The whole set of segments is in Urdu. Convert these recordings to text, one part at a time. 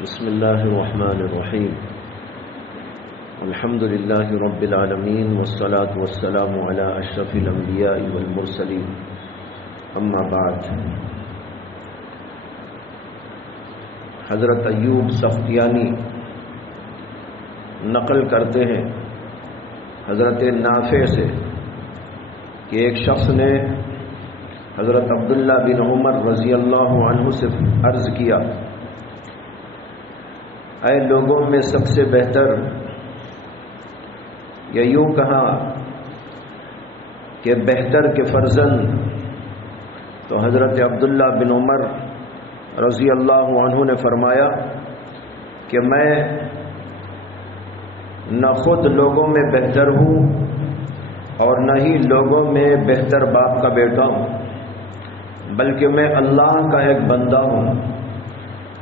بسم اللہ الرحمن الرحیم الحمد للہ رب العالمین والصلاة والسلام علی اشرف الانبیاء والمرسلین اما بعد۔ حضرت ایوب سختیانی نقل کرتے ہیں حضرت نافع سے کہ ایک شخص نے حضرت عبداللہ بن عمر رضی اللہ عنہ سے عرض کیا، اے لوگوں میں سب سے بہتر، یا یوں کہا کہ بہتر کے فرزند، تو حضرت عبداللہ بن عمر رضی اللہ عنہ نے فرمایا کہ میں نہ خود لوگوں میں بہتر ہوں اور نہ ہی لوگوں میں بہتر باپ کا بیٹا ہوں، بلکہ میں اللہ کا ایک بندہ ہوں،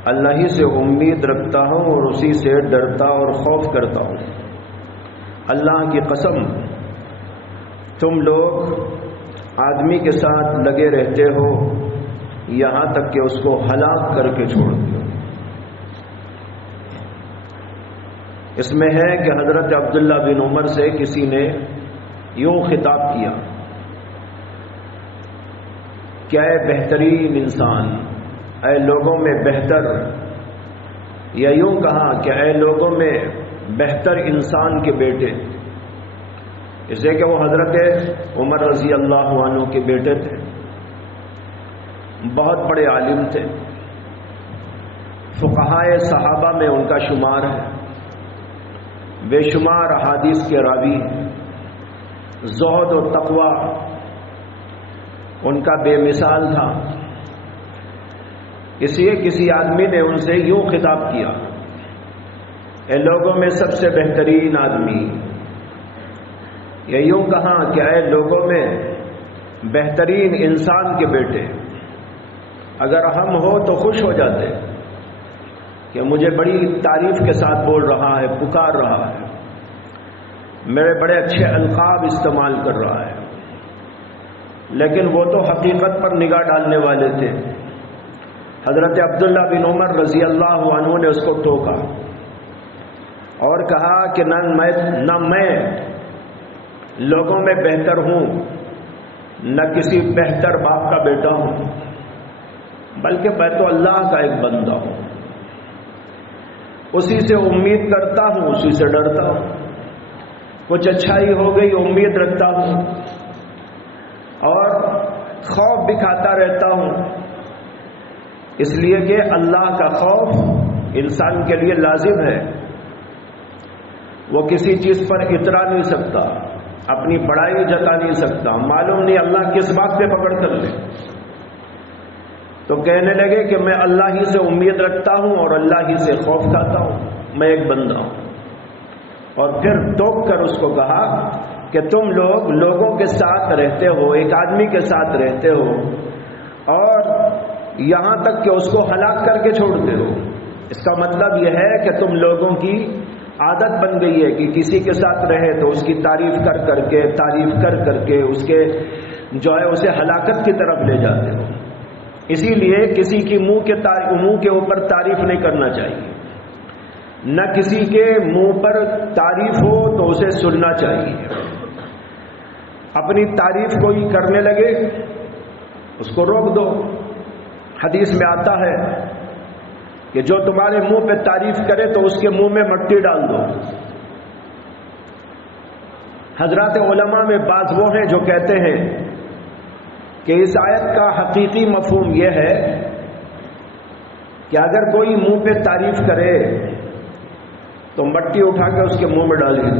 اللہ ہی سے امید رکھتا ہوں اور اسی سے ڈرتا اور خوف کرتا ہوں۔ اللہ کی قسم، تم لوگ آدمی کے ساتھ لگے رہتے ہو یہاں تک کہ اس کو ہلاک کر کے چھوڑ دو۔ اس میں ہے کہ حضرت عبداللہ بن عمر سے کسی نے یوں خطاب کیا کہ اے بہترین انسان، اے لوگوں میں بہتر، یا یوں کہا کہ اے لوگوں میں بہتر انسان کے بیٹے، اس لیے کہ وہ حضرت عمر رضی اللہ عنہ کے بیٹے تھے، بہت بڑے عالم تھے، فقہائے صحابہ میں ان کا شمار ہے، بے شمار احادیث کے راوی، زہد و تقوی ان کا بے مثال تھا۔ اس لیے کسی آدمی نے ان سے یوں خطاب کیا، اے لوگوں میں سب سے بہترین آدمی، یا یوں کہا کہ اے لوگوں میں بہترین انسان کے بیٹے، اگر ہم ہو تو خوش ہو جاتے کہ مجھے بڑی تعریف کے ساتھ بول رہا ہے، پکار رہا ہے، میرے بڑے اچھے القاب استعمال کر رہا ہے، لیکن وہ تو حقیقت پر نگاہ ڈالنے والے تھے۔ حضرت عبداللہ بن عمر رضی اللہ عنہ نے اس کو ٹوکا اور کہا کہ نہ میں لوگوں میں بہتر ہوں، نہ کسی بہتر باپ کا بیٹا ہوں، بلکہ میں تو اللہ کا ایک بندہ ہوں، اسی سے امید کرتا ہوں، اسی سے ڈرتا ہوں، کچھ اچھائی ہو گئی امید رکھتا ہوں اور خوف بھی کھاتا رہتا ہوں، اس لیے کہ اللہ کا خوف انسان کے لیے لازم ہے۔ وہ کسی چیز پر اترا نہیں سکتا، اپنی بڑائی جتا نہیں سکتا، معلوم نہیں اللہ کس بات پہ پکڑ کر لے۔ تو کہنے لگے کہ میں اللہ ہی سے امید رکھتا ہوں اور اللہ ہی سے خوف کھاتا ہوں، میں ایک بندہ ہوں۔ اور پھر ٹوک کر اس کو کہا کہ تم لوگ لوگوں کے ساتھ رہتے ہو، ایک آدمی کے ساتھ رہتے ہو اور یہاں تک کہ اس کو ہلاک کر کے چھوڑتے ہو۔ اس کا مطلب یہ ہے کہ تم لوگوں کی عادت بن گئی ہے کہ کسی کے ساتھ رہے تو اس کی تعریف کر کر کے اس کے جو ہے اسے ہلاکت کی طرف لے جاتے ہو۔ اسی لیے کسی کی منہ کے اوپر تعریف نہیں کرنا چاہیے، نہ کسی کے منہ پر تعریف ہو تو اسے سننا چاہیے۔ اپنی تعریف کوئی کرنے لگے اس کو روک دو۔ حدیث میں آتا ہے کہ جو تمہارے منہ پہ تعریف کرے تو اس کے منہ میں مٹی ڈال دو۔ حضرات علماء میں بعض وہ ہیں جو کہتے ہیں کہ اس آیت کا حقیقی مفہوم یہ ہے کہ اگر کوئی منہ پہ تعریف کرے تو مٹی اٹھا کے اس کے منہ میں ڈالیں،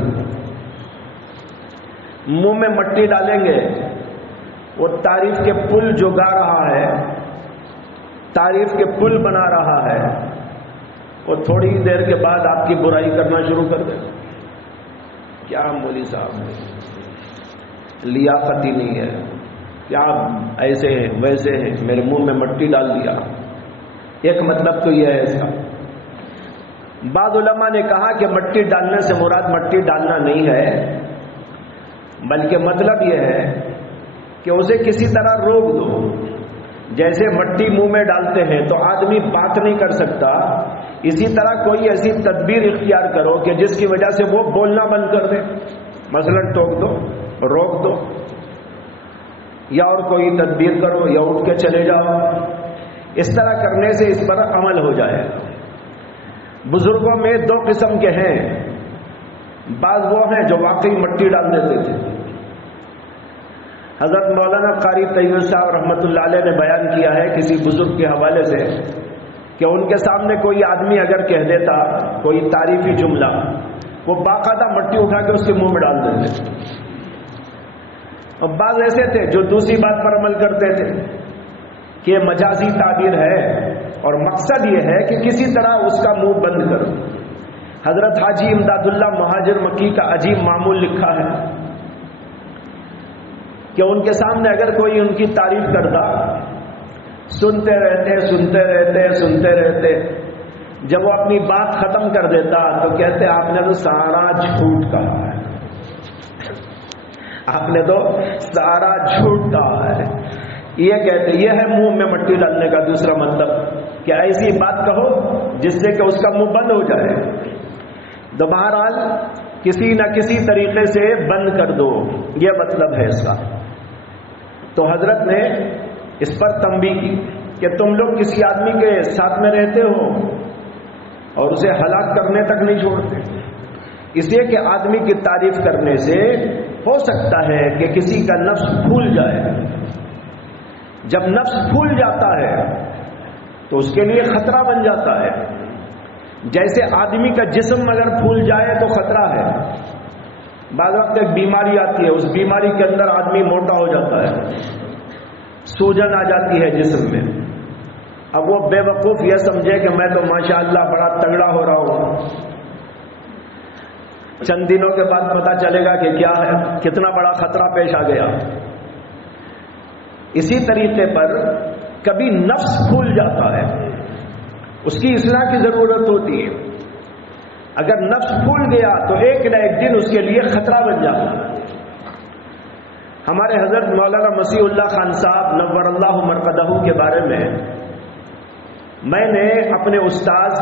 منہ میں مٹی ڈالیں گے وہ تعریف کے پل جو گا رہا ہے، تعریف کے پل بنا رہا ہے، وہ تھوڑی دیر کے بعد آپ کی برائی کرنا شروع کر دے. کیا مولوی صاحب لیاقت ہی نہیں ہے، کیا ایسے ہیں ویسے ہیں، میرے منہ میں مٹی ڈال دیا. ایک مطلب تو یہ ہے اس کا. بعض علماء نے کہا کہ مٹی ڈالنے سے مراد مٹی ڈالنا نہیں ہے، بلکہ مطلب یہ ہے کہ اسے کسی طرح روک دو. جیسے مٹی منہ میں ڈالتے ہیں تو آدمی بات نہیں کر سکتا، اسی طرح کوئی ایسی تدبیر اختیار کرو کہ جس کی وجہ سے وہ بولنا بند کر دے. مثلا ٹوک دو، روک دو، یا اور کوئی تدبیر کرو، یا اٹھ کے چلے جاؤ. اس طرح کرنے سے اس پر عمل ہو جائے. بزرگوں میں دو قسم کے ہیں. بعض وہ ہیں جو واقعی مٹی ڈال دیتے تھے. حضرت مولانا قاری طیب صاحب رحمۃ اللہ علیہ نے بیان کیا ہے کسی بزرگ کے حوالے سے کہ ان کے سامنے کوئی آدمی اگر کہہ دیتا کوئی تعریفی جملہ، وہ باقاعدہ مٹی اٹھا کے اس کے منہ میں ڈال دیتے. اور بعض ایسے تھے جو دوسری بات پر عمل کرتے تھے کہ یہ مجازی تعبیر ہے اور مقصد یہ ہے کہ کسی طرح اس کا منہ بند کرو. حضرت حاجی امداد اللہ مہاجر مکی کا عجیب معمول لکھا ہے کہ ان کے سامنے اگر کوئی ان کی تعریف کرتا، سنتے رہتے، جب وہ اپنی بات ختم کر دیتا تو کہتے آپ نے تو سارا جھوٹ کہا ہے، آپ نے تو سارا جھوٹ کہا ہے. یہ کہتے یہ ہے منہ میں مٹی ڈالنے کا دوسرا مطلب کہ ایسی بات کہو جس سے کہ اس کا منہ بند ہو جائے. تو بہرحال کسی نہ کسی طریقے سے بند کر دو، یہ مطلب ہے اس کا. تو حضرت نے اس پر تنبیہ کی کہ تم لوگ کسی آدمی کے ساتھ میں رہتے ہو اور اسے ہلاک کرنے تک نہیں چھوڑتے، اس لیے کہ آدمی کی تعریف کرنے سے ہو سکتا ہے کہ کسی کا نفس پھول جائے. جب نفس پھول جاتا ہے تو اس کے لیے خطرہ بن جاتا ہے. جیسے آدمی کا جسم اگر پھول جائے تو خطرہ ہے. بعض وقت ایک بیماری آتی ہے، اس بیماری کے اندر آدمی موٹا ہو جاتا ہے، سوجن آ جاتی ہے جسم میں. اب وہ بے وقوف یہ سمجھے کہ میں تو ماشاءاللہ بڑا تگڑا ہو رہا ہوں، چند دنوں کے بعد پتہ چلے گا کہ کیا ہے، کتنا بڑا خطرہ پیش آ گیا. اسی طریقے پر کبھی نفس پھول جاتا ہے، اس کی اصلاح کی ضرورت ہوتی ہے. اگر نفس پھول گیا تو ایک نہ ایک دن اس کے لیے خطرہ بن جاتا ہے. ہمارے حضرت مولانا مسیح اللہ خان صاحب نور اللہ مرقدہ کے بارے میں نے اپنے استاد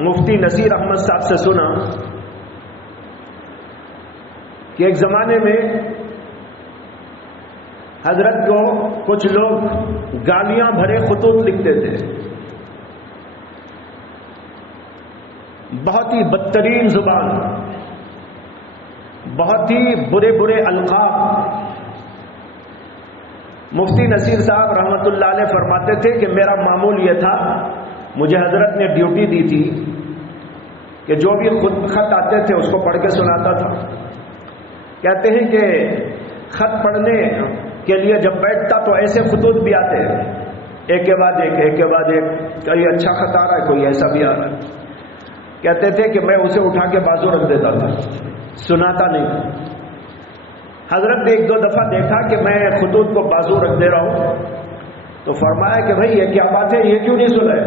مفتی نصیر احمد صاحب سے سنا کہ ایک زمانے میں حضرت کو کچھ لوگ گالیاں بھرے خطوط لکھتے تھے، بہت ہی بدترین زبان، بہت ہی برے برے القاب. مفتی نصیر صاحب رحمۃ اللہ علیہ فرماتے تھے کہ میرا معمول یہ تھا، مجھے حضرت نے ڈیوٹی دی تھی کہ جو بھی خط آتے تھے اس کو پڑھ کے سناتا تھا. کہتے ہیں کہ خط پڑھنے کے لیے جب بیٹھتا تو ایسے خطوط بھی آتے، ایک کے بعد ایک، کوئی اچھا خط آ رہا ہے، کوئی ایسا بھی آ رہا ہے. کہتے تھے کہ میں اسے اٹھا کے بازو رکھ دیتا تھا، سناتا نہیں. حضرت نے ایک دو دفعہ دیکھا کہ میں خطوط کو بازو رکھ دے رہا ہوں تو فرمایا کہ بھائی یہ کیا بات ہے، یہ کیوں نہیں سنا ہے؟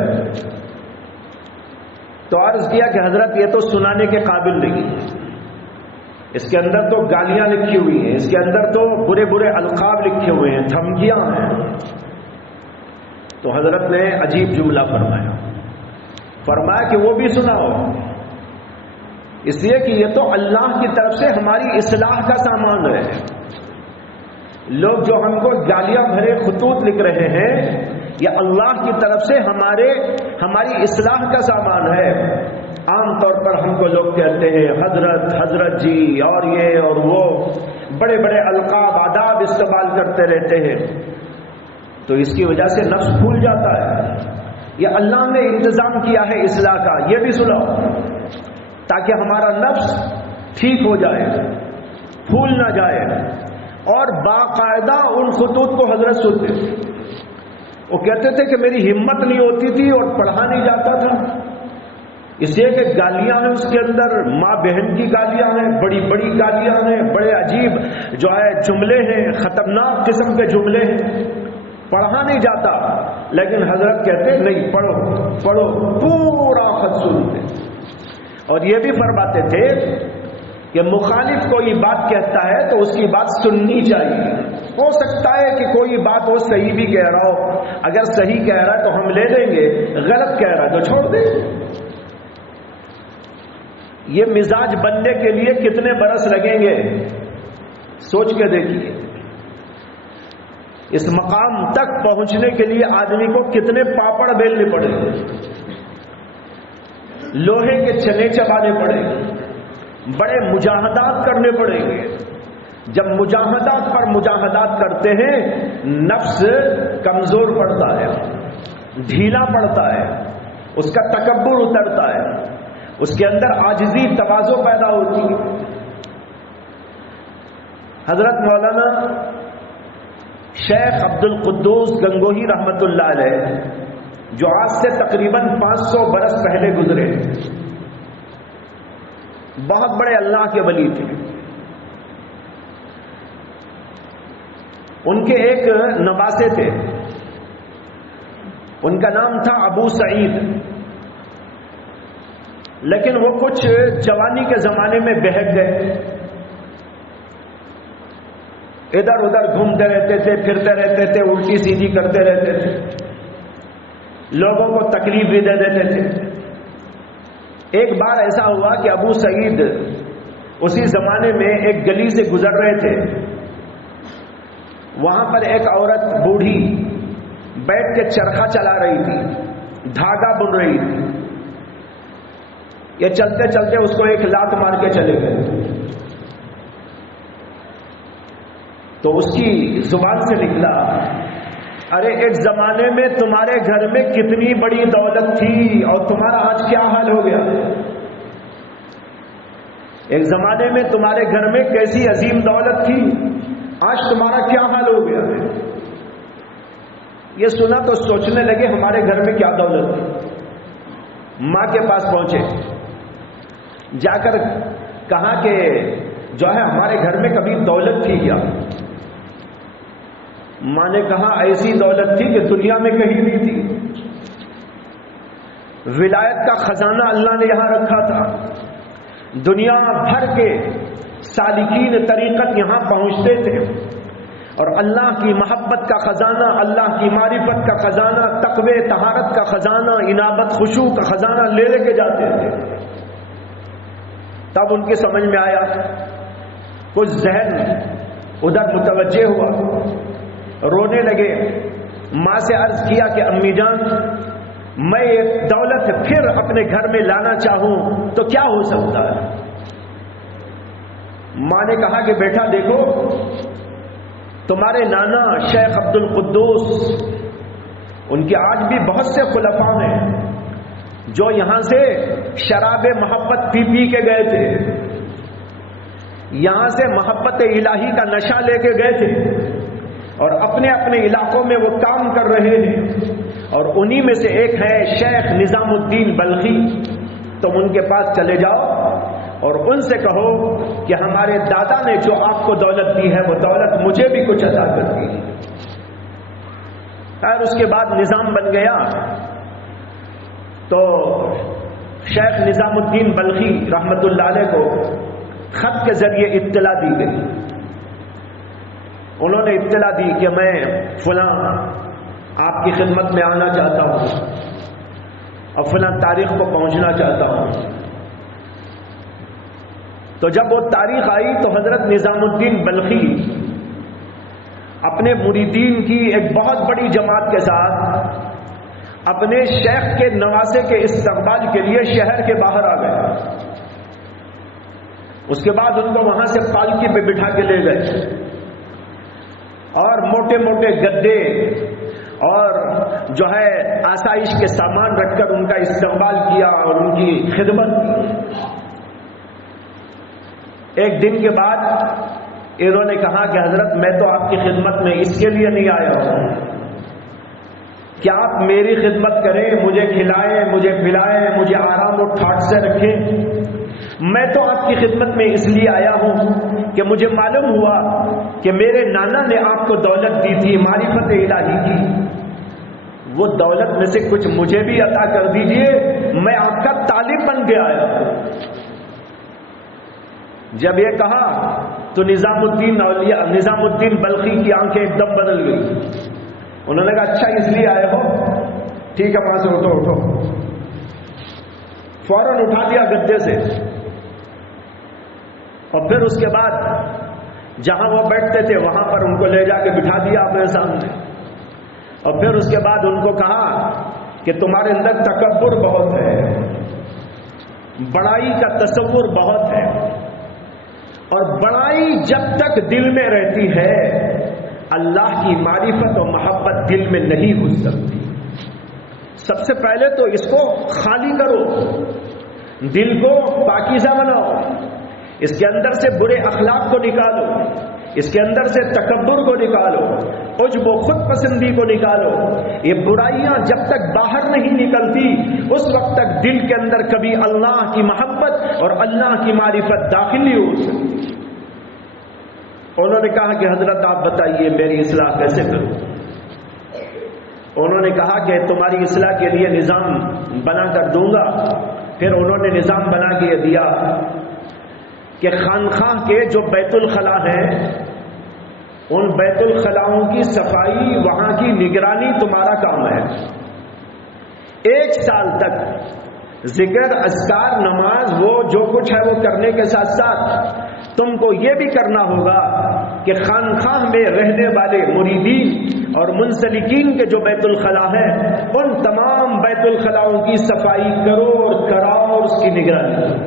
تو عرض کیا کہ حضرت یہ تو سنانے کے قابل نہیں، اس کے اندر تو گالیاں لکھی ہوئی ہیں، اس کے اندر تو برے برے القاب لکھے ہوئے ہیں، دھمکیاں ہیں. تو حضرت نے عجیب جملہ فرمایا کہ وہ بھی سناؤ، اس لیے کہ یہ تو اللہ کی طرف سے ہماری اصلاح کا سامان ہے. لوگ جو ہم کو گالیاں بھرے خطوط لکھ رہے ہیں یہ اللہ کی طرف سے ہماری اصلاح کا سامان ہے. عام طور پر ہم کو لوگ کہتے ہیں حضرت جی اور یہ اور وہ، بڑے بڑے القاب آداب استعمال کرتے رہتے ہیں، تو اس کی وجہ سے نفس پھول جاتا ہے. یہ اللہ نے انتظام کیا ہے اصلاح کا، یہ بھی سناؤ تاکہ ہمارا نفس ٹھیک ہو جائے، پھول نہ جائے. اور باقاعدہ ان خطوط کو حضرت سنتے تھے. وہ کہتے تھے کہ میری ہمت نہیں ہوتی تھی اور پڑھا نہیں جاتا تھا، اس لیے کہ گالیاں ہیں اس کے اندر، ماں بہن کی گالیاں ہیں، بڑی بڑی گالیاں ہیں، بڑے عجیب جو ہے جملے ہیں، خطرناک قسم کے جملے ہیں، پڑھا نہیں جاتا. لیکن حضرت کہتے نہیں، پڑھو پڑھو، پورا خط سنتے. اور یہ بھی فرماتے تھے کہ مخالف کوئی بات کہتا ہے تو اس کی بات سننی چاہیے. ہو سکتا ہے کہ کوئی بات وہ صحیح بھی کہہ رہا ہو، اگر صحیح کہہ رہا ہے تو ہم لے لیں گے، غلط کہہ رہا ہے تو چھوڑ دیں. یہ مزاج بننے کے لیے کتنے برس لگیں گے سوچ کے دیکھیے. اس مقام تک پہنچنے کے لیے آدمی کو کتنے پاپڑ بیلنے پڑے گے، لوہے کے چنے چبانے پڑیں گے، بڑے مجاہدات کرنے پڑیں گے. جب مجاہدات پر مجاہدات کرتے ہیں نفس کمزور پڑتا ہے، ڈھیلا پڑتا ہے، اس کا تکبر اترتا ہے، اس کے اندر عاجزی تواضع پیدا ہوتی ہے. حضرت مولانا شیخ عبد القدوس گنگوہی رحمت اللہ علیہ، جو آج سے تقریباً 500 برس پہلے گزرے، بہت بڑے اللہ کے ولی تھے. ان کے ایک نواسے تھے، ان کا نام تھا ابو سعید، لیکن وہ کچھ جوانی کے زمانے میں بہک گئے، ادھر ادھر گھومتے رہتے تھے، پھرتے رہتے تھے، الٹی سیدھی کرتے رہتے تھے، لوگوں کو تکلیف بھی دے دیتے تھے. ایک بار ایسا ہوا کہ ابو سعید اسی زمانے میں ایک گلی سے گزر رہے تھے، وہاں پر ایک عورت بوڑھی بیٹھ کے چرخہ چلا رہی تھی، دھاگا بن رہی تھی. یہ چلتے چلتے اس کو ایک لات مار کے چلے گئے. تو اس کی زبان سے نکلا، ارے ایک زمانے میں تمہارے گھر میں کتنی بڑی دولت تھی اور تمہارا آج کیا حال ہو گیا. ایک زمانے میں تمہارے گھر میں کیسی عظیم دولت تھی، آج تمہارا کیا حال ہو گیا. یہ سنا تو سوچنے لگے ہمارے گھر میں کیا دولت تھی. ماں کے پاس پہنچے، جا کر کہا کہ جو ہے ہمارے گھر میں کبھی دولت تھی کیا. ماں نے کہا ایسی دولت تھی کہ دنیا میں کہیں نہیں تھی. ولایت کا خزانہ اللہ نے یہاں رکھا تھا، دنیا بھر کے سالکین طریقت یہاں پہنچتے تھے، اور اللہ کی محبت کا خزانہ، اللہ کی معرفت کا خزانہ، تقوی طہارت کا خزانہ، انابت خشوع کا خزانہ لے کے جاتے تھے. تب ان کی سمجھ میں آیا، کچھ ذہن ادھر متوجہ ہوا، رونے لگے. ماں سے عرض کیا کہ امی جان، میں یہ دولت پھر اپنے گھر میں لانا چاہوں تو کیا ہو سکتا ہے. ماں نے کہا کہ بیٹا دیکھو، تمہارے نانا شیخ عبد القدوس، ان کے آج بھی بہت سے خلفاء ہیں جو یہاں سے شراب محبت پی پی کے گئے تھے، یہاں سے محبت الہی کا نشہ لے کے گئے تھے، اور اپنے اپنے علاقوں میں وہ کام کر رہے ہیں. اور انہی میں سے ایک ہے شیخ نظام الدین بلخی. تم ان کے پاس چلے جاؤ اور ان سے کہو کہ ہمارے دادا نے جو آپ کو دولت دی ہے وہ دولت مجھے بھی کچھ عطا کر دی. اور اس کے بعد نظام بن گیا تو شیخ نظام الدین بلخی رحمت اللہ علیہ کو خط کے ذریعے اطلاع دی گئی. انہوں نے اطلاع دی کہ میں فلاں آپ کی خدمت میں آنا چاہتا ہوں اور فلاں تاریخ کو پہنچنا چاہتا ہوں. تو جب وہ تاریخ آئی تو حضرت نظام الدین بلخی اپنے مریدین کی ایک بہت بڑی جماعت کے ساتھ اپنے شیخ کے نواسے کے استقبال کے لیے شہر کے باہر آ گئے. اس کے بعد ان کو وہاں سے پالکی پہ بٹھا کے لے گئے اور موٹے موٹے گدے اور جو ہے آسائش کے سامان رکھ کر ان کا استقبال کیا اور ان کی خدمت کی. ایک دن کے بعد انہوں نے کہا کہ حضرت میں تو آپ کی خدمت میں اس کے لیے نہیں آیا ہوں کہ آپ میری خدمت کریں، مجھے کھلائیں، مجھے پلائیں، مجھے آرام و ٹھاٹھ سے رکھیں۔ میں تو آپ کی خدمت میں اس لیے آیا ہوں کہ مجھے معلوم ہوا کہ میرے نانا نے آپ کو دولت دی تھی معرفت الہی کی، وہ دولت میں سے کچھ مجھے بھی عطا کر دیجئے، میں آپ کا طالب بن کے آیا ہوں۔ جب یہ کہا تو نظام الدین بلخی کی آنکھیں ایک دم بدل گئی۔ انہوں نے کہا اچھا اس لیے آئے ہو، ٹھیک ہے وہاں سے اٹھو۔ فوراً اٹھا دیا گدے سے، اور پھر اس کے بعد جہاں وہ بیٹھتے تھے وہاں پر ان کو لے جا کے بٹھا دیا اپنے سامنے، اور پھر اس کے بعد ان کو کہا کہ تمہارے اندر تکبر بہت ہے، بڑائی کا تصور بہت ہے، اور بڑائی جب تک دل میں رہتی ہے اللہ کی معرفت و محبت دل میں نہیں گھس سکتی۔ سب سے پہلے تو اس کو خالی کرو، دل کو پاکیزہ بناؤ، اس کے اندر سے برے اخلاق کو نکالو، اس کے اندر سے تکبر کو نکالو، عجب و خود پسندی کو نکالو۔ یہ برائیاں جب تک باہر نہیں نکلتی اس وقت تک دل کے اندر کبھی اللہ کی محبت اور اللہ کی معرفت داخل نہیں ہو سکتی۔ انہوں نے کہا کہ حضرت آپ بتائیے میری اصلاح کیسے کروں؟ انہوں نے کہا کہ تمہاری اصلاح کے لیے نظام بنا کر دوں گا۔ پھر انہوں نے نظام بنا کے دیا کہ خانقاہ کے جو بیت الخلا ہیں ان بیت الخلاؤں کی صفائی، وہاں کی نگرانی تمہارا کام ہے۔ 1 سال تک ذکر، اذکار، نماز، وہ جو کچھ ہے وہ کرنے کے ساتھ ساتھ تم کو یہ بھی کرنا ہوگا کہ خانقاہ میں رہنے والے مریدین اور منسلکین کے جو بیت الخلا ہیں ان تمام بیت الخلاؤں کی صفائی کرو اور کراؤ اور اس کی نگرانی کرو۔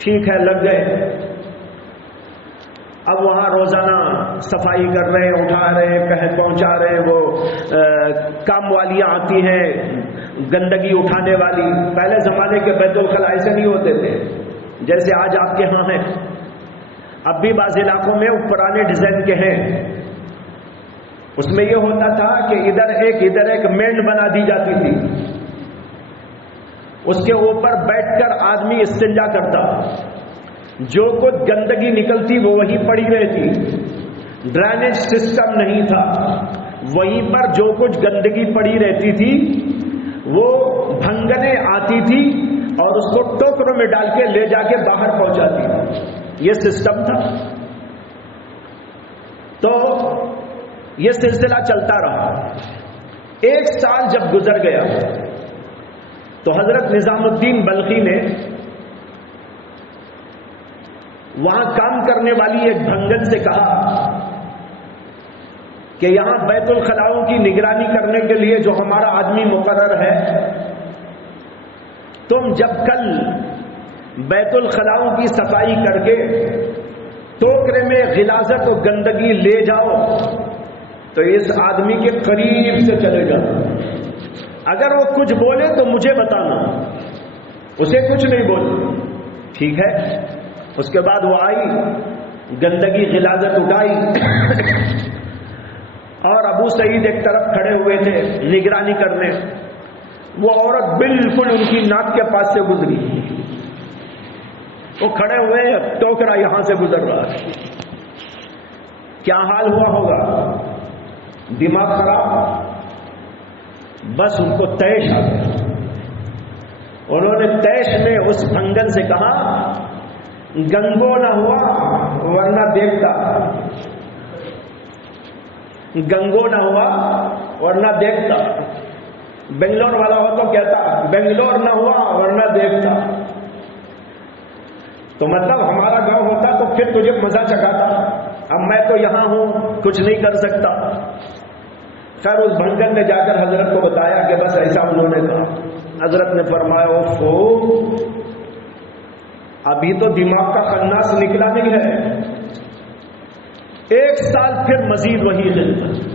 ٹھیک ہے، لگ گئے۔ اب وہاں روزانہ صفائی کر رہے ہیں، اٹھا رہے ہیں، پہنچا رہے ہیں، وہ کام والیاں آتی ہیں گندگی اٹھانے والی۔ پہلے زمانے کے بیت الخلا ایسے نہیں ہوتے تھے جیسے آج آپ کے ہاں ہیں۔ اب بھی بعض علاقوں میں وہ پرانے ڈیزائن کے ہیں، اس میں یہ ہوتا تھا کہ ادھر ایک مینڈ بنا دی جاتی تھی، اس کے اوپر بیٹھ کر آدمی استنجا کرتا، جو کچھ گندگی نکلتی وہ وہیں پڑی رہتی، ڈرینیج سسٹم نہیں تھا، وہیں پر جو کچھ گندگی پڑی رہتی تھی وہ بھنگنیں آتی تھی اور اس کو ٹوکروں میں ڈال کے لے جا کے باہر پہنچاتی تھی۔ یہ سسٹم تھا۔ تو یہ سلسلہ چلتا رہا۔ 1 سال جب گزر گیا تو حضرت نظام الدین بلخی نے وہاں کام کرنے والی ایک بھنگن سے کہا کہ یہاں بیت الخلاؤں کی نگرانی کرنے کے لیے جو ہمارا آدمی مقرر ہے، تم جب کل بیت الخلاؤں کی صفائی کر کے ٹوکرے میں غلاظت و گندگی لے جاؤ تو اس آدمی کے قریب سے چلے جاؤ، اگر وہ کچھ بولے تو مجھے بتانا، اسے کچھ نہیں بولنا، ٹھیک ہے؟ اس کے بعد وہ آئی، گندگی غلاظت اٹھائی، اور ابو سعید ایک طرف کھڑے ہوئے تھے نگرانی کرنے۔ وہ عورت بالکل ان کی ناک کے پاس سے گزری، وہ کھڑے ہوئے، ٹوکرا یہاں سے گزر رہا ہے۔ کیا حال ہوا ہوگا؟ دماغ خراب، بس ان کو تیش آ گیا۔ انہوں نے تیش میں اس بھنگن سے کہا، گنگو نہ ہوا ورنہ دیکھتا، گنگو نہ ہوا ورنہ دیکھتا۔ بنگلور والا ہو تو کہتا بنگلور نہ ہوا ورنہ دیکھتا۔ تو مطلب ہمارا گاؤں ہوتا تو پھر تجھے مزہ چکھاتا، اب میں تو یہاں ہوں، کچھ نہیں کر سکتا۔ خیر اس بھنگن نے جا کر حضرت کو بتایا کہ بس ایسا انہوں نے کہا۔ حضرت نے فرمایا، اوفو، ابھی تو دماغ کا خناس نکلا نہیں ہے۔ 1 سال پھر مزید وہی خدمت،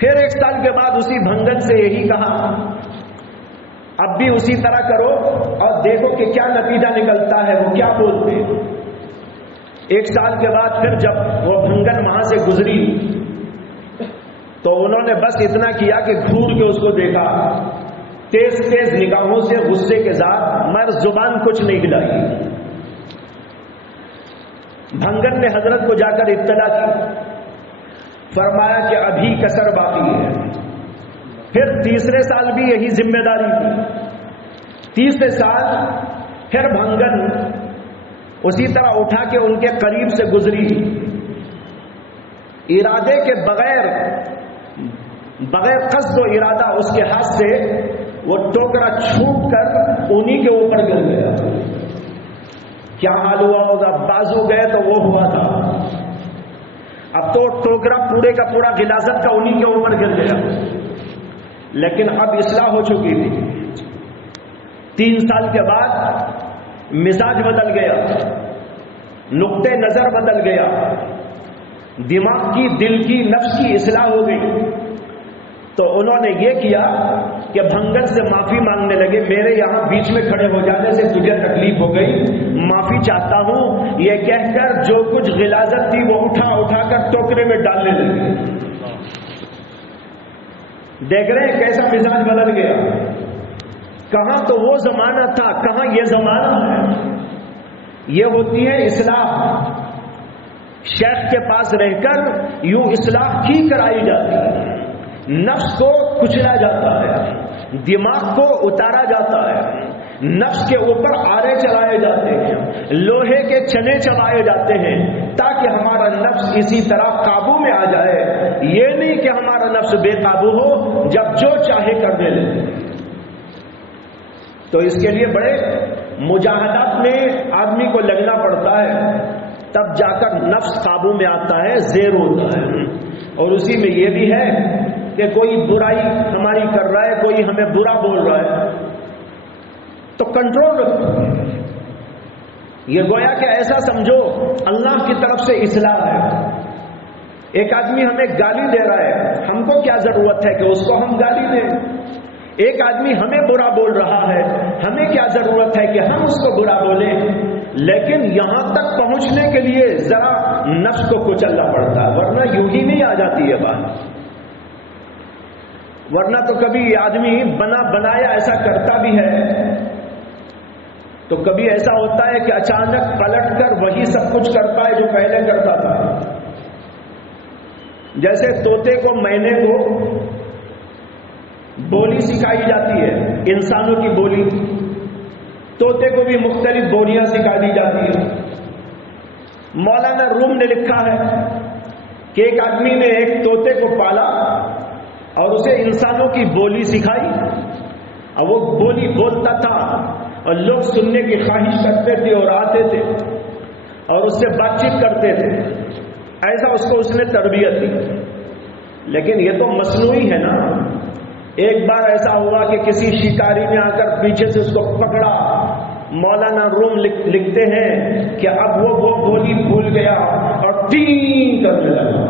پھر 1 سال کے بعد اسی بھنگن سے یہی کہا اب بھی اسی طرح کرو اور دیکھو کہ کیا نتیجہ نکلتا ہے، وہ کیا بولتے ہیں۔ 1 سال کے بعد پھر جب وہ بھنگن وہاں سے گزری تو انہوں نے بس اتنا کیا کہ گھور کے اس کو دیکھا، تیز تیز نگاہوں سے غصے کے ساتھ، مگر زبان کچھ نہیں ہلائی۔ بھنگن نے حضرت کو جا کر اطلاع کی، فرمایا کہ ابھی کسر باقی ہے۔ پھر تیسرے سال بھی یہی ذمہ داری تھی۔ تیسرے سال پھر بھنگن اسی طرح اٹھا کے ان کے قریب سے گزری، ارادے کے بغیر قصد و ارادہ اس کے ہاتھ سے وہ ٹوکرا چھوٹ کر انہی کے اوپر گر گیا۔ کیا حال ہوا ہوگا؟ بازو گئے تو وہ ہوا تھا، اب تو ٹوکرا پورے کا پورا غلاظت کا انہی کے اوپر گر گیا۔ لیکن اب اصلاح ہو چکی تھی۔ 3 سال کے بعد مزاج بدل گیا، نقطہ نظر بدل گیا، دماغ کی، دل کی، نفس کی اصلاح ہو گئی۔ تو انہوں نے یہ کیا کہ بھنگن سے معافی مانگنے لگے، میرے یہاں بیچ میں کھڑے ہو جانے سے تجھے تکلیف ہو گئی، معافی چاہتا ہوں، یہ کہہ کر جو کچھ غلاظت تھی وہ اٹھا کر ٹوکرے میں ڈالنے لگے۔ دیکھ رہے ہیں کیسا مزاج بدل گیا؟ کہاں تو وہ زمانہ تھا، کہاں یہ زمانہ ہے۔ یہ ہوتی ہے اصلاح۔ شیخ کے پاس رہ کر یوں اصلاح کی کرائی جاتی ہے، نفس کو کچلا جاتا ہے، دماغ کو اتارا جاتا ہے، نفس کے اوپر آرے چلائے جاتے ہیں، لوہے کے چنے چبائے جاتے ہیں تاکہ ہمارا نفس اسی طرح قابو میں آ جائے۔ یہ نہیں کہ ہمارا نفس بے قابو ہو، جب جو چاہے کرنے لگے۔ تو اس کے لیے بڑے مجاہدات میں آدمی کو لگنا پڑتا ہے، تب جا کر نفس قابو میں آتا ہے، زیر ہوتا ہے۔ اور اسی میں یہ بھی ہے کہ کوئی برائی ہماری کر رہا ہے، کوئی ہمیں برا بول رہا ہے تو کنٹرول رکھو۔ یہ گویا کہ ایسا سمجھو اللہ کی طرف سے اصلاح ہے۔ ایک آدمی ہمیں گالی دے رہا ہے، ہم کو کیا ضرورت ہے کہ اس کو ہم گالی دیں؟ ایک آدمی ہمیں برا بول رہا ہے، ہمیں کیا ضرورت ہے کہ ہم اس کو برا بولیں؟ لیکن یہاں تک پہنچنے کے لیے ذرا نفس کو کچلنا پڑتا ہے، ورنہ یوں ہی نہیں آ جاتی ہے بات۔ ورنہ تو کبھی آدمی بنایا ایسا کرتا بھی ہے، تو کبھی ایسا ہوتا ہے کہ اچانک پلٹ کر وہی سب کچھ کرتا ہے جو پہلے کرتا تھا۔ جیسے طوطے کو، مینے کو بولی سکھائی جاتی ہے، انسانوں کی بولی، طوطے کو بھی مختلف بولیاں سکھا دی جاتی ہے۔ مولانا روم نے لکھا ہے کہ ایک آدمی نے ایک طوطے کو پالا اور اسے انسانوں کی بولی سکھائی، اور وہ بولی بولتا تھا اور لوگ سننے کی خواہش کرتے تھے اور آتے تھے اور اس سے بات چیت کرتے تھے۔ ایسا اس کو اس نے تربیت دی۔ لیکن یہ تو مصنوعی ہے نا۔ ایک بار ایسا ہوا کہ کسی شکاری نے آ کر پیچھے سے اس کو پکڑا۔ مولانا روم لکھتے ہیں کہ اب وہ بولی بھول گیا اور ٹین کرنے لگا۔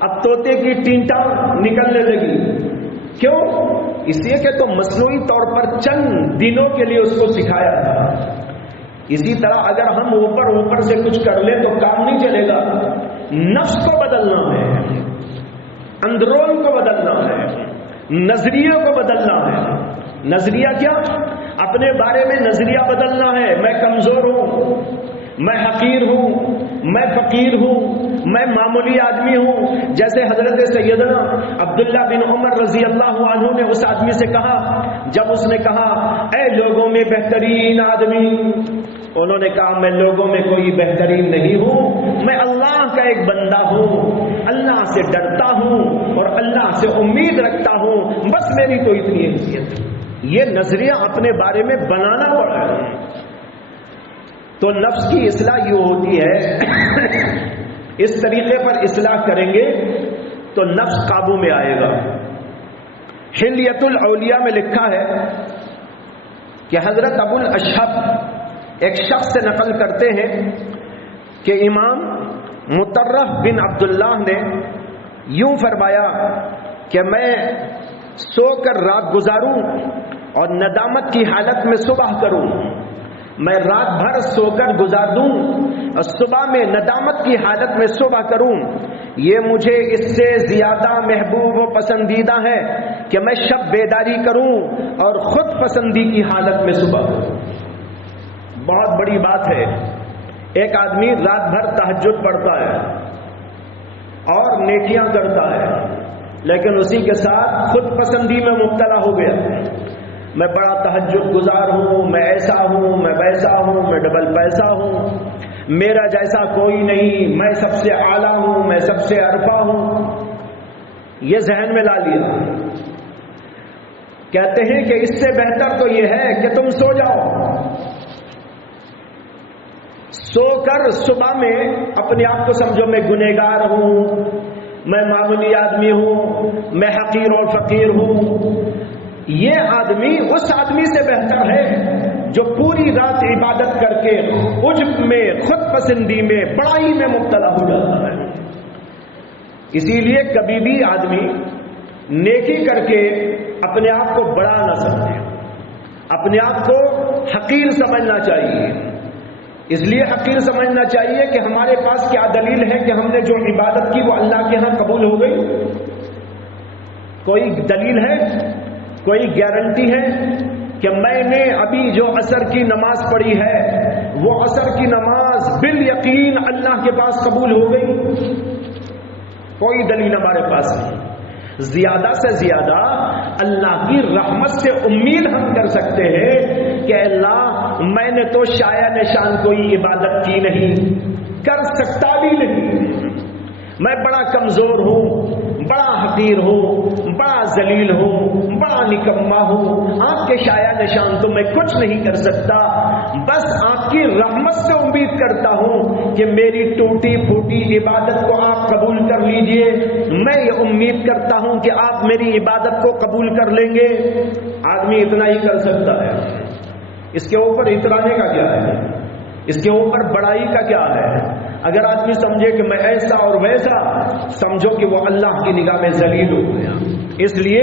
اب طوطے کی ٹینٹا نکلنے لگی۔ کیوں؟ اس لیے کہ تو مصنوعی طور پر چند دنوں کے لیے اس کو سکھایا تھا۔ اسی طرح اگر ہم اوپر سے کچھ کر لیں تو کام نہیں چلے گا۔ نفس کو بدلنا ہے، اندرون کو بدلنا ہے، نظریے کو بدلنا ہے۔ نظریہ کیا؟ اپنے بارے میں نظریہ بدلنا ہے۔ میں کمزور ہوں، میں حقیر ہوں، میں فقیر ہوں، میں معمولی آدمی ہوں۔ جیسے حضرت سیدنا عبداللہ بن عمر رضی اللہ عنہ نے اس آدمی سے کہا، جب اس نے کہا اے لوگوں میں بہترین آدمی، انہوں نے کہا میں لوگوں میں کوئی بہترین نہیں ہوں، میں اللہ کا ایک بندہ ہوں، اللہ سے ڈرتا ہوں اور اللہ سے امید رکھتا ہوں، بس میری تو اتنی حیثیت ہے۔ یہ نظریہ اپنے بارے میں بنانا پڑا ہے۔ تو نفس کی اصلاح یہ ہوتی ہے، اس طریقے پر اصلاح کریں گے تو نفس قابو میں آئے گا۔ حلیت الاولیاء میں لکھا ہے کہ حضرت ابو الاشہب ایک شخص سے نقل کرتے ہیں کہ امام مطرف بن عبداللہ نے یوں فرمایا کہ میں سو کر رات گزاروں اور ندامت کی حالت میں صبح کروں، میں رات بھر سو کر گزار دوں اور صبح میں ندامت کی حالت میں صبح کروں، یہ مجھے اس سے زیادہ محبوب و پسندیدہ ہے کہ میں شب بیداری کروں اور خود پسندی کی حالت میں صبح کروں۔ بہت بڑی بات ہے، ایک آدمی رات بھر تہجد پڑھتا ہے اور نیکیاں کرتا ہے، لیکن اسی کے ساتھ خود پسندی میں مبتلا ہو گیا، میں بڑا تہجد گزار ہوں، میں ایسا ہوں، میں ویسا ہوں، میں ڈبل پیسہ ہوں، میرا جیسا کوئی نہیں، میں سب سے اعلیٰ ہوں، میں سب سے عرفہ ہوں، یہ ذہن میں لا لیا۔ کہتے ہیں کہ اس سے بہتر تو یہ ہے کہ تم سو جاؤ، سو کر صبح میں اپنے آپ کو سمجھو میں گنہگار ہوں، میں معمولی آدمی ہوں، میں حقیر اور فقیر ہوں۔ یہ آدمی اس آدمی سے بہتر ہے جو پوری رات عبادت کر کے عجب میں، خود پسندی میں، بڑائی میں مبتلا ہو جاتا ہے۔ اسی لیے کبھی بھی آدمی نیکی کر کے اپنے آپ کو بڑا نہ سمجھے، اپنے آپ کو حقیر سمجھنا چاہیے۔ اس لیے حقیر سمجھنا چاہیے کہ ہمارے پاس کیا دلیل ہے کہ ہم نے جو عبادت کی وہ اللہ کے ہاں قبول ہو گئی؟ کوئی دلیل ہے؟ کوئی گارنٹی ہے کہ میں نے ابھی جو عصر کی نماز پڑھی ہے وہ عصر کی نماز بالیقین اللہ کے پاس قبول ہو گئی؟ کوئی دلیل ہمارے پاس نہیں۔ زیادہ سے زیادہ اللہ کی رحمت سے امید ہم کر سکتے ہیں کہ اللہ میں نے تو شایع نشان کوئی عبادت کی نہیں، کر سکتا بھی نہیں، میں بڑا کمزور ہوں، بڑا حقیر ہوں، بڑا ذلیل ہوں، بڑا نکما ہوں، آپ کے شایع نشان تو میں کچھ نہیں کر سکتا، بس آپ کی رحمت سے امید کرتا ہوں کہ میری ٹوٹی پھوٹی عبادت کو آپ قبول کر لیجئے، میں یہ امید کرتا ہوں کہ آپ میری عبادت کو قبول کر لیں گے۔ آدمی اتنا ہی کر سکتا ہے، اس کے اوپر اترانے کا کیا ہے، اس کے اوپر بڑائی کا کیا ہے؟ اگر آدمی سمجھے کہ میں ایسا اور ویسا، سمجھو کہ وہ اللہ کی نگاہ میں ذلیل ہو گیا۔ اس لیے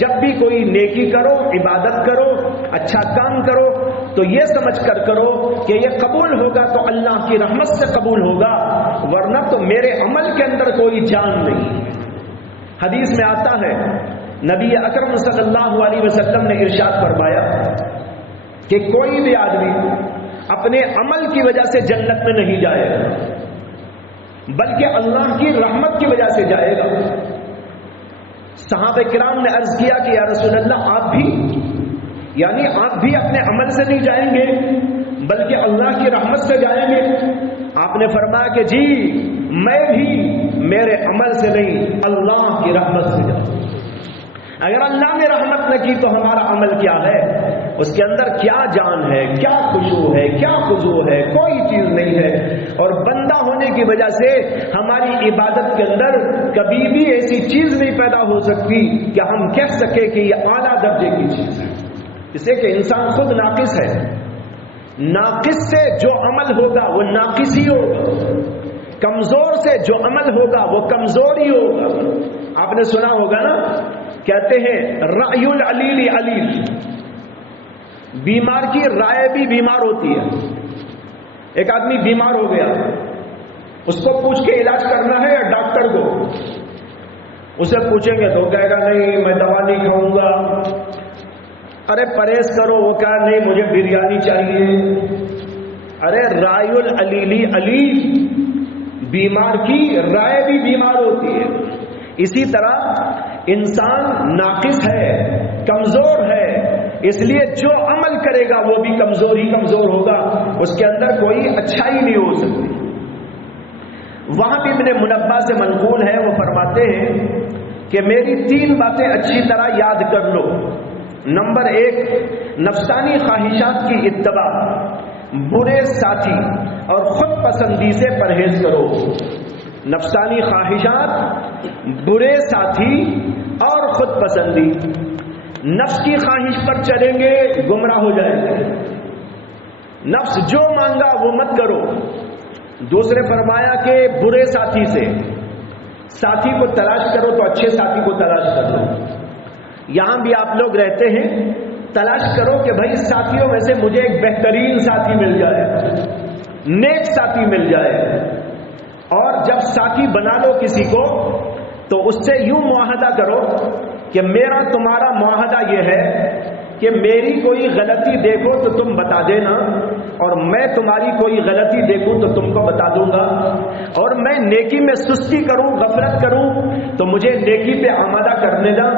جب بھی کوئی نیکی کرو، عبادت کرو، اچھا کام کرو تو یہ سمجھ کر کرو کہ یہ قبول ہوگا تو اللہ کی رحمت سے قبول ہوگا، ورنہ تو میرے عمل کے اندر کوئی جان نہیں۔ حدیث میں آتا ہے، نبی اکرم صلی اللہ علیہ وسلم نے ارشاد فرمایا کہ کوئی بھی آدمی اپنے عمل کی وجہ سے جنت میں نہیں جائے گا، بلکہ اللہ کی رحمت کی وجہ سے جائے گا۔ صحابہ کرام نے عرض کیا کہ یا رسول اللہ آپ بھی، یعنی آپ بھی اپنے عمل سے نہیں جائیں گے بلکہ اللہ کی رحمت سے جائیں گے؟ آپ نے فرمایا کہ جی میں بھی میرے عمل سے نہیں، اللہ کی رحمت سے جاؤں۔ اگر اللہ نے رحمت نہ کی تو ہمارا عمل کیا ہے؟ اس کے اندر کیا جان ہے، کیا خشوع ہے، کیا خضوع ہے؟ کوئی چیز نہیں ہے۔ اور بندہ ہونے کی وجہ سے ہماری عبادت کے اندر کبھی بھی ایسی چیز نہیں پیدا ہو سکتی کہ ہم کہہ سکیں کہ یہ اعلیٰ درجے کی چیز ہے، اسے کہ انسان خود ناقص ہے۔ ناقص سے جو عمل ہوگا وہ ناقص ہی ہوگا، کمزور سے جو عمل ہوگا وہ کمزور ہی ہوگا۔ آپ نے سنا ہوگا نا، کہتے ہیں رأی العلیل علیل، بیمار کی رائے بھی بیمار ہوتی ہے۔ ایک آدمی بیمار ہو گیا، اس کو پوچھ کے علاج کرنا ہے یا ڈاکٹر کو؟ اسے پوچھیں گے تو کہے گا نہیں میں دوا نہیں کھاؤں گا۔ ارے پرہیز کرو، وہ کہا نہیں مجھے بریانی چاہیے۔ ارے رائے العلیل علیل، بیمار کی رائے بھی بیمار ہوتی ہے۔ اسی طرح انسان ناقص ہے، کمزور ہے، اس لیے جو عمل کرے گا وہ بھی کمزور ہی کمزور ہوگا، اس کے اندر کوئی اچھائی نہیں ہو سکتی۔ وہاں بھی ابن منبہ سے منقول ہے، وہ فرماتے ہیں کہ میری 3 باتیں اچھی طرح یاد کر لو۔ نمبر 1، نفسانی خواہشات کی اتباع، برے ساتھی اور خود پسندی سے پرہیز کرو۔ نفسانی خواہشات، برے ساتھی اور خود پسندی۔ نفس کی خواہش پر چلیں گے گمراہ ہو جائیں گے، نفس جو مانگا وہ مت کرو۔ دوسرے فرمایا کہ برے ساتھی سے، ساتھی کو تلاش کرو تو اچھے ساتھی کو تلاش کر لو۔ یہاں بھی آپ لوگ رہتے ہیں، تلاش کرو کہ بھائی ساتھیوں میں سے مجھے ایک بہترین ساتھی مل جائے، نیک ساتھی مل جائے، اور جب ساتھی بنا لو کسی کو تو اس سے یوں معاہدہ کرو کہ میرا تمہارا معاہدہ یہ ہے کہ میری کوئی غلطی دیکھو تو تم بتا دینا، اور میں تمہاری کوئی غلطی دیکھوں تو تم کو بتا دوں گا، اور میں نیکی میں سستی کروں، غفلت کروں تو مجھے نیکی پہ آمادہ کرنے دا،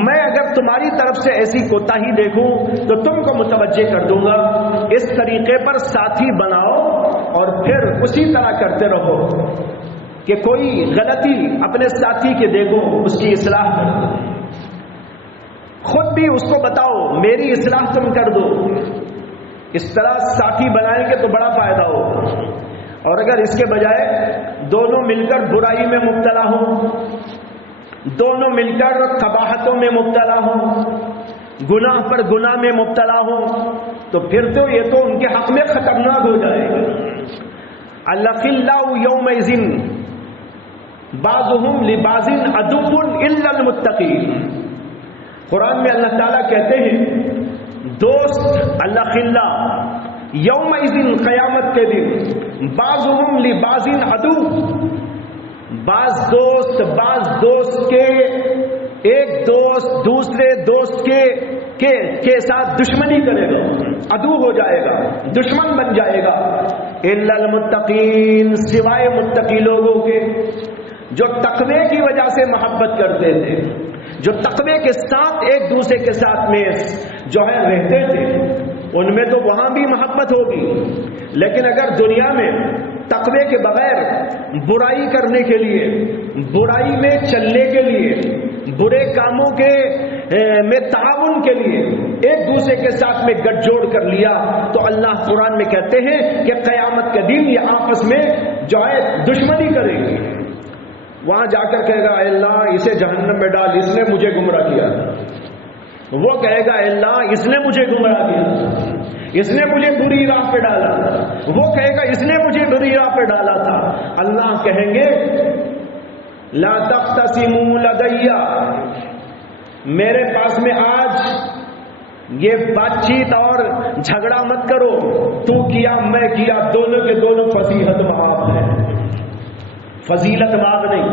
میں اگر تمہاری طرف سے ایسی کوتاہی دیکھوں تو تم کو متوجہ کر دوں گا۔ اس طریقے پر ساتھی بناؤ اور پھر اسی طرح کرتے رہو کہ کوئی غلطی اپنے ساتھی کے دیکھو، اس کی اصلاح کرو، خود بھی اس کو بتاؤ میری اصلاح تم کر دو۔ اس طرح ساتھی بنائیں گے تو بڑا فائدہ ہوگا۔ اور اگر اس کے بجائے دونوں مل کر برائی میں مبتلا ہوں، دونوں مل کر قباحتوں میں مبتلا ہوں، گناہ پر گناہ میں مبتلا ہوں، تو پھر تو یہ تو ان کے حق میں خطرناک ہو جائے گا۔ الاخلاء یومئذ بعضهم لبعض عدو الا المتقین۔ قرآن میں اللہ تعالیٰ کہتے ہیں دوست الاخلاء یومئذ، قیامت کے دن، بعضهم لبعض عدو، بعض دوست کے، ایک دوست دوسرے دوست کے ساتھ دشمنی کرے گا، عدو ہو جائے گا، دشمن بن جائے گا، الا المتقین، سوائے متقی لوگوں کے جو تقوی کی وجہ سے محبت کرتے تھے، جو تقوی کے ساتھ ایک دوسرے کے ساتھ میں جو ہے رہتے تھے، ان میں تو وہاں بھی محبت ہوگی، لیکن اگر دنیا میں تقوی کے بغیر برائی کرنے کے لیے، برائی میں چلنے کے لیے، برے کاموں کے میں تعاون کے لیے ایک دوسرے کے ساتھ میں گٹھ جوڑ کر لیا تو اللہ قرآن میں کہتے ہیں کہ قیامت کے دن یہ آپس میں جو ہے دشمنی کریں گے۔ وہاں جا کر کہے گا اے اللہ اسے جہنم میں ڈال، اس نے مجھے گمراہ کیا، وہ کہے گا اے اللہ اس نے مجھے گمراہ کیا، اس نے مجھے بری راہ پہ ڈالا، وہ کہے گا اس نے مجھے بری راہ پہ ڈالا تھا۔ اللہ کہیں گے لا تختصموا لدی، میرے پاس میں آج یہ بات چیت اور جھگڑا مت کرو، تو کیا میں کیا، دونوں کے دونوں فضیحت معاب ہیں، فضیلت معاب نہیں،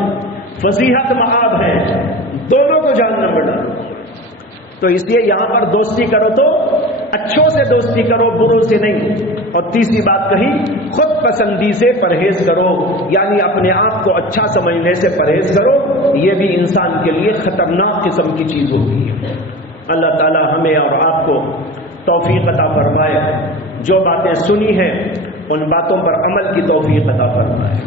فضیحت معاب ہے، دونوں کو جہنم میں ڈالو۔ تو اس لیے یہاں پر دوستی کرو تو اچھوں سے دوستی کرو، بروں سے نہیں۔ اور تیسری بات کہی خود پسندی سے پرہیز کرو، یعنی اپنے آپ کو اچھا سمجھنے سے پرہیز کرو، یہ بھی انسان کے لیے خطرناک قسم کی چیز ہوتی ہے۔ اللہ تعالی ہمیں اور آپ کو توفیق عطا فرمائے، جو باتیں سنی ہیں ان باتوں پر عمل کی توفیق عطا فرمائے۔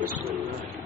بسم اللہ۔